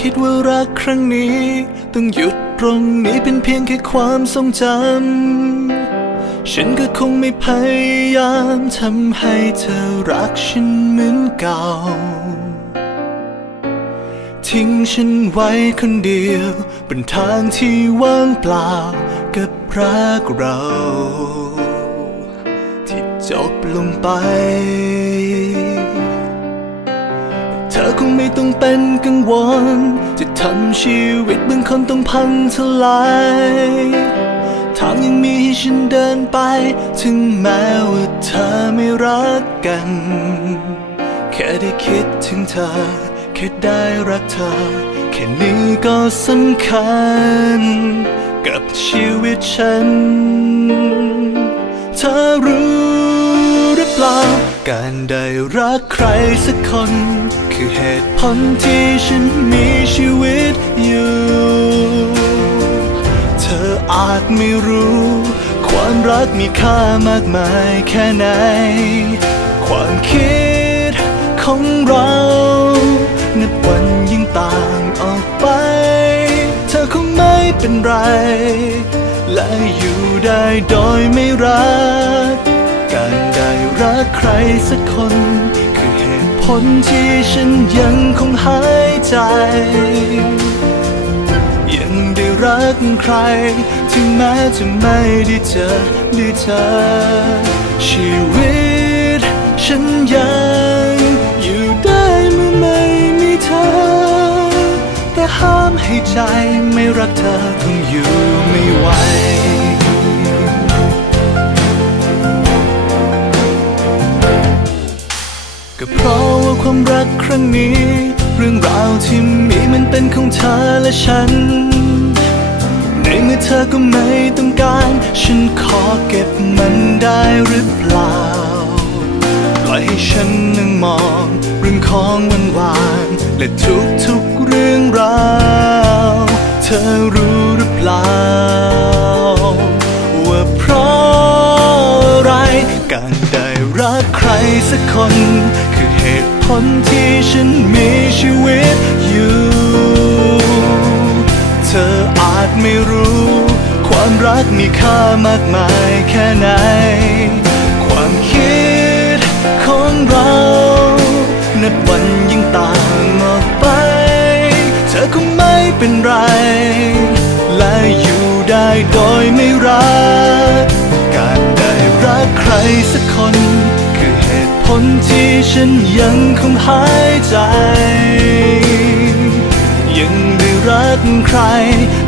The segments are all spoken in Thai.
คิดว่ารักครั้งนี้ ต้องหยุดตรงนี้เป็นเพียงแค่ความทรงจำ ฉันก็คงไม่พยายามทำให้เธอรักฉันเหมือนเก่า ทิ้งฉันไว้คนเดียวบนทางที่ว่างเปล่ากับรักเรา ที่จบลงไป คงไม่ต้องเป็นกังวล จะทำชีวิตบางคนต้องพังทลายทางยังมีให้ฉันเดินไป ถึงแม้ว่าเธอไม่รักกัน แค่ได้คิดถึงเธอ แค่ได้รักเธอ แค่นี้ก็สำคัญ กับชีวิตฉัน เธอรู้หรือเปล่า การได้รักใครสักคน คือเหตุผลที่ฉันมีชีวิตอยู่ เธออาจไม่รู้ ความรักมีค่ามากมายแค่ไหน ความคิดของเรานับวันยิ่งต่างออกไป เธอคงไม่เป็นไร และอยู่ได้โดยไม่รัก การได้รักใครสักคน คือเหตุผลที่ฉันยังคงหายใจ ยังได้รักใคร ถึงแม้จะไม่ได้เจอได้เจอชีวิตฉันยังอยู่ได้เมื่อไม่มีเธอ แต่ห้ามให้ใจไม่รักเธอคงอยู่ไม่ไหวก็เพราะ รักครั้งนี้ เรื่องราวที่มีมันเป็นของเธอและฉัน ในเมื่อเธอก็ไม่ต้องการ ฉันขอเก็บมันได้หรือเปล่า ปล่อยให้ฉันนั่งมอง เรื่องของวันวานและทุกทุกเรื่องราว เธอรู้หรือเปล่า ว่าเพราะอะไรการได้รักใครสักคนคือเหตุ ผลที่ฉันมีชีวิตอยู่ เธออาจไม่รู้ ความรักมีค่ามากมายแค่ไหน ความคิดของเรานับวันยิ่งต่างออกไป เธอคงไม่เป็นไร และอยู่ได้โดยไม่รัก การได้รักใครสักคน ฉันยังคงหายใจ ยังได้รักใคร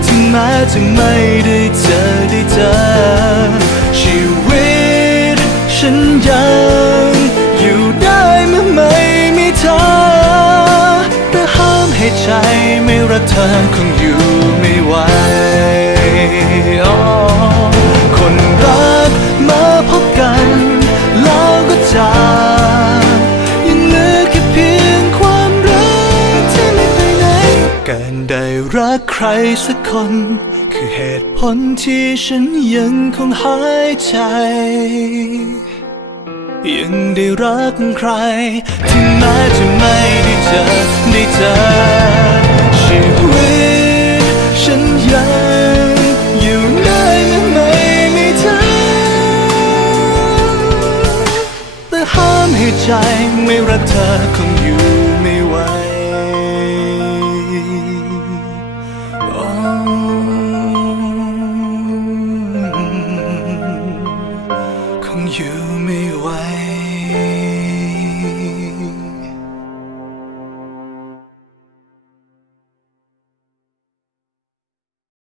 ถึงแม้จะไม่ได้เจอได้เจอ ชีวิตฉันยังอยู่ได้เมื่อไม่มีเธอ แต่ห้ามให้ใจไม่รักเธอคงอยู่ไม่ไหว การได้รักใครสักคน คือเหตุผลที่ฉันยังคงหายใจ ยังได้รักใคร ถึงแม้จะไม่ได้เจอได้เจอชีวิตฉันยังอยู่ได้เมื่อไม่มีเธอแต่ห้ามให้ใจไม่รักเธอคงอยู่ไม่